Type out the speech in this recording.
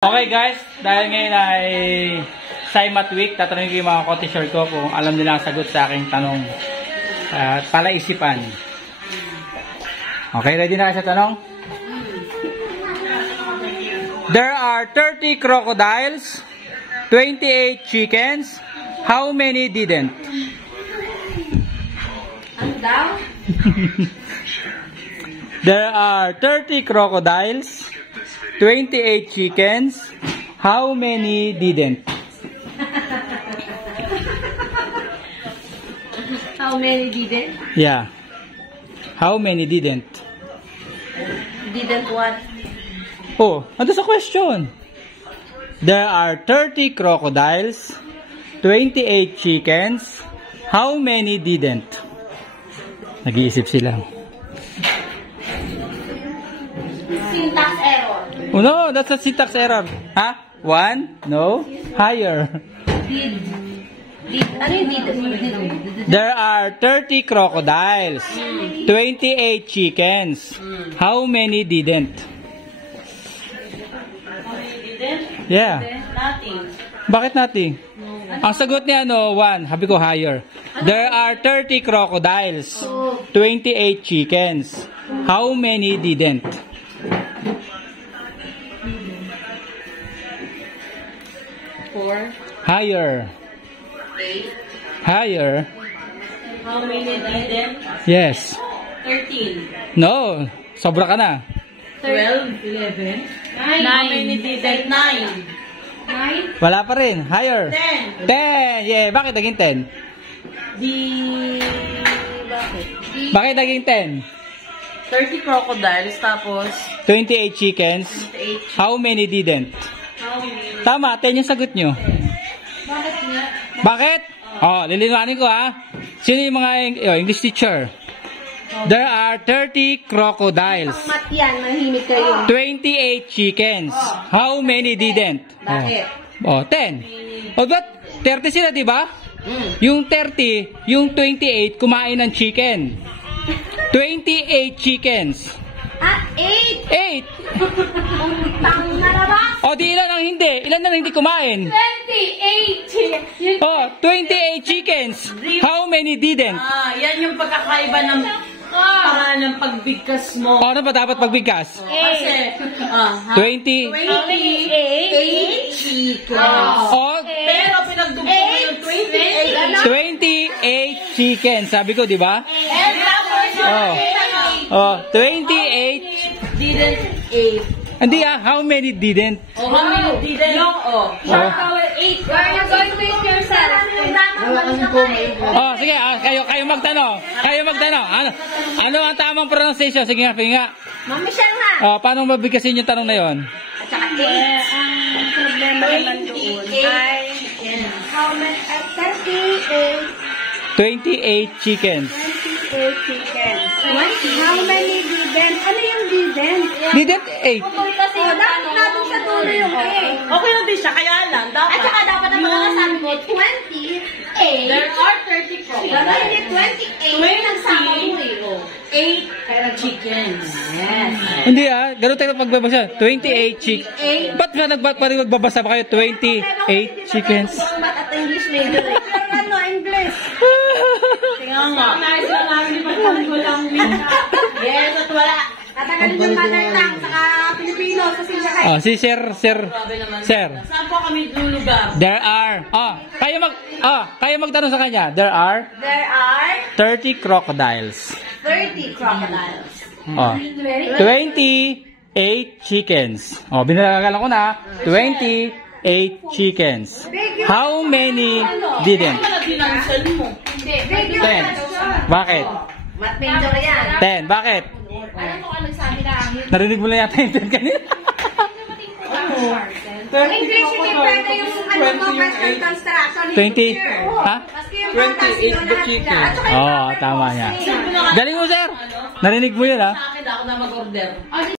Okay guys, dahil ngayon ay SciMath Week, tatanungin ko yung mga co-teacher ko kung alam nila ang sagot sa aking tanong at palaisipan. Okay, ready na kayo sa tanong? There are 30 crocodiles, 28 chickens. How many didn't? Ano daw? There are 30 crocodiles, 28 chickens. How many didn't? How many didn't? Yeah. How many didn't? Didn't what? Oh, ano sa question? There are 30 crocodiles, 28 chickens. How many didn't? Nag-iisip sila. Syntax error. Oh no, that's a syntax error. Ha? One? No? Higher. Did. Ano yung did? There are 30 crocodiles, 28 chickens. How many didn't? Yeah. Nothing. Bakit natin? Ang sagot niya, no, one. Sabi ko, higher. There are 30 crocodiles, 28 chickens. How many didn't? Four. Higher. Eight. Higher. How many didn't? Yes. 13. No. Sobra ka na. 12. 11. 9. How many didn't? 9. 9. Wala pa rin. Higher. 10. 10. Yeah. Bakit naging 10? Bakit? Bakit naging 10? 30 crocodiles, tapos 28 chickens. 28. How many didn't? How many? Tama. 10 yung sagot nyo. Bakit nga? Bakit? Oh, lilinawanin ko ha. Sino yung mga English teacher? There are 30 crocodiles. Mat yan, nahimik kayo. 28 chickens. How many didn't? Bakit? Oh, 10. Oh, but 30 sila, di ba? Yung 30, yung 28 kumain ng chicken. 28 chickens. Ah, 8! 8. Tang nalabas! O, di ilan ang hindi? Ilan na hindi kumain? 28! Oh, 28 chickens. How many didn't? Yan yung pagkakaiba ng pangalan ng pagbigkas mo. O, ano ba dapat pagbigkas? Kasi, 20. 28 chickens. O, Pero pinagdugtong mo yung 28. 28 chickens. Sabi ko, di ba? Oh, 28. Didn't eat. Hindi how many didn't? How many didn't? Oh. Power 8. Where are you going to eat yourself? Oh, sige, kayo magtanong. Kayo magtanong. Ano ang tamang pronunciation? Sige nga, pinga. Mami siya nga. Oh, paano mabigkasin yung tanong na yon? At saka 8. Ang problema naman doon ay how many? 28 chickens. 28 chickens. How many didn't? Ano yung didn't? Didn't 8. Kasi dapat natin sa tuloy yung 8. Okay na din siya, kaya lang, dapat. At saka dapat ang makakasabi ko, 28. There are 30 crocodiles. Hindi, 28. May nagsama mo eh. 8 chickens. Yes. Hindi ganun tayo pagbabasa. 28 chickens. Ba't nga magbabasa pa kayo? 28 chickens. Math at English major eh. Ano, English? Tingnan nga. Nice lang namin di pagtanggol lang. Yes, at wala. Tatanggalin yung mother tongue saka Pilipino sa sinakay. Oh, si Sir. Saan po kami lulugar? There are. Kayo magtanong sa kanya. There are There are 30 crocodiles. 30 crocodiles. Oh. 28 chickens. Oh, binalagalan ko na. 28 chickens. How many didn't? Ano na financial mo? Hindi, big yung 10. Bakit? Math major yan. 10. Bakit? Ano ko ang nagsabi na? Narinig mo na yata yung 10 kanina. English hindi pwede yung ano mo, Western construction. 20. Ha? Maski yung fantasy yun lahat. Oo, tama niya. Galing mo, sir. Narinig mo yun, ha? Sa akin, ako na mag-order.